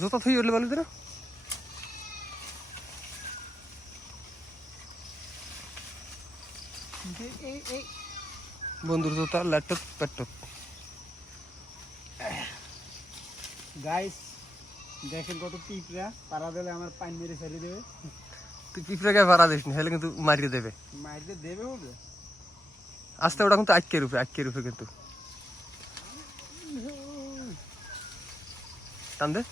জুতা থুই হলে বালিতে না বন্ধুর জুতা ল্যাপটপ প্যাটটপ গাইস দেখেন কত পিঁপড়া পাড়া দিলে আমার পানি মেরে ছেড়ে দেবে। তুই পিঁপড়াকে ভাড়া দিস না, হেলে কিন্তু মারিয়ে দেবে। মারতে দেবে ওকে আস্তে ওটা কিন্তু আটকে রূপে কিন্তু টান দে।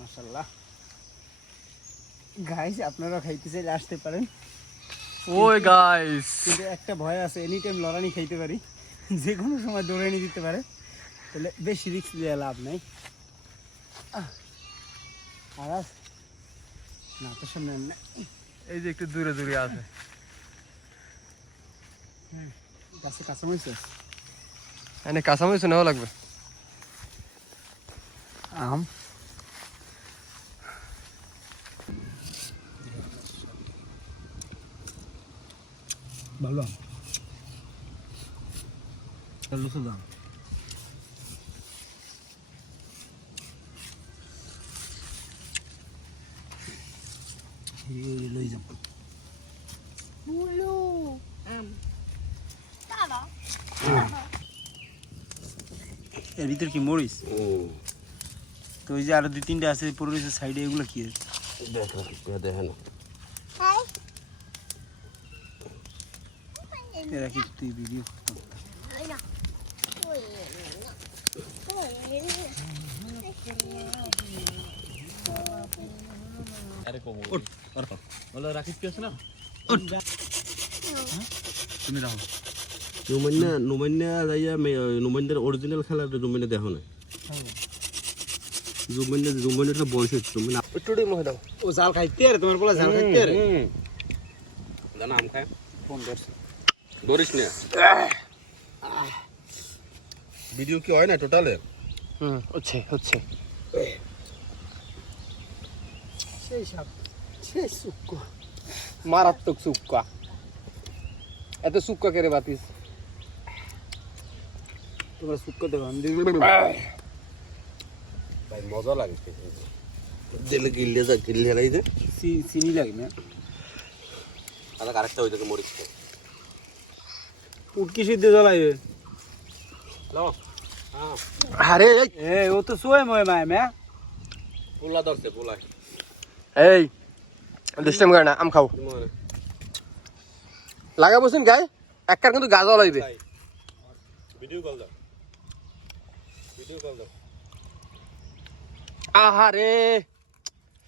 মাশাআল্লাহ গাইস আপনারা খাইতে চাইলে আসতে পারেন। ওই গাইস কিন্তু একটা ভয় আছে, এনি টাইম লড়ানি খাইতে পারি, যে কোনো সময় দৌড়ে নিয়ে দিতে পারে, তাহলে বেশি রিস্ক দিয়ে লাভ নাই। আর না তো সামনে না, এই যে একটু দূরে দূরে আছে গাছে কাঁচামরিচ আছে, এনে কাঁচামরিচ নেওয়া লাগবে। আম ভালো লুচি দাম লই যাব এর ভিতর কি মরিচ? তো ওই যে আরো 2-3টা আছে পুরো সাইডে, এগুলো কি আছে দেখেন এরা কি তুই ভিডিও আরে কম বলো রাখিস কি আছে না তুমি রাখো নুমান্না যাইয়া নুমান্নার অরিজিনাল খেলার নুমান্না দেখো না, জুমান্নাটা বয়স হচ্ছে নুমান্না একটু মহে দাও। ও জাল খাইতে আরে তোমার বলা জাল খাইতে আরে জানা আম খায় ফোন ধরছে ধরিস না। ভিডিও কি হয় না টোটালে? হচ্ছে সেই সাপ সেই সুক্কো মারাত্মক সুক্কা। এত সুক্কা কেড়ে বাতিস তোমরা সুক্কো দেবো আমি ভাই মজা লাগে জেলে গিল্লে হেলাই দে চিনি লাগে না আর আরেকটা ওই থেকে মরিচ উটকি সিদ্ধ জ্বলাইবে। আরে এ ও তো সোয় ময় মায় মে পোলা ধরছে পোলা এই দুষ্টাম করে না, আম খাও লাগা বসুন গায়ে একবার কিন্তু গাজা লাইবে। ভিডিও কল দাও আহারে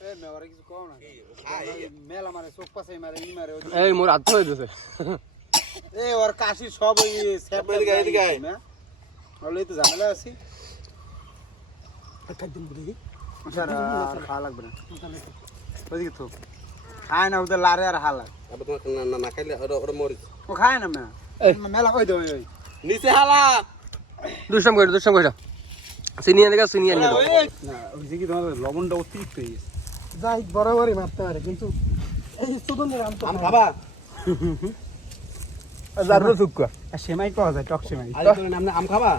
এ মে ওরা কিছু কও না মেলা মারে চোখ পাশে মারে ই মারে এই মোর হাত হয়ে গেছে। এ ওর কাশি সব ওই সেপ এদিকে আয়। মে ওলে তো ঝামেলা আছে একদম বুঝি স্যার আর ভালো লাগবে না ওদিকে তো খায় না ওদের লারে আর হালা আবার তোমার না খাইলে ওরা মরিচ ও খায় না মে মেলা কই দেই ওই নিচে হালা দুষ্টাম করে চিনি এনে চিনি এনে দাও। না ওই যে কি তোমার লবণটা অতিরিক্ত হয়ে গেছে যাই বরাবরই মারতে পারে, কিন্তু এই সুগন্ধের আম তো আম খাবা জারবো সুক্কা আর সেমাই পাওয়া যায়, টক সেমাই আজ তোর নাম আম খাবা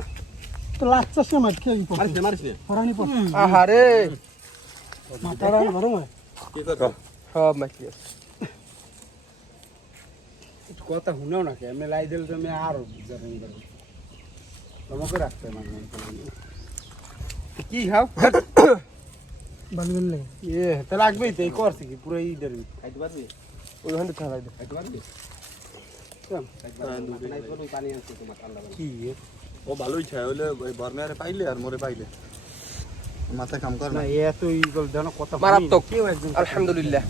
তো লাচ্চা সেমাই খেয়ে মারিস পরানি পর আহারে মাথাটা গরম হয়। কি করছো সব মাছি আছে। একটু কথা শুনেও না, আমি লাই দিলে তো আমি আরো জানি তোমাকে রাখতে মানে কি খাও ভালো বললে এ তো লাগবেই তো, এই করছে কি পুরো এই দেরি খাইতে পারবি ওইখান থেকে খাওয়াই দে। খাইতে পারবি পানি আনছি তোমার ঠান্ডা কি ও ভালোই খায় হইলে ওই বর্ণারে পাইলে আর মোরে পাইলে মাথায় কাম কর না না এত ই জানো কথা মারাত্মক কেউ একজন আলহামদুলিল্লাহ।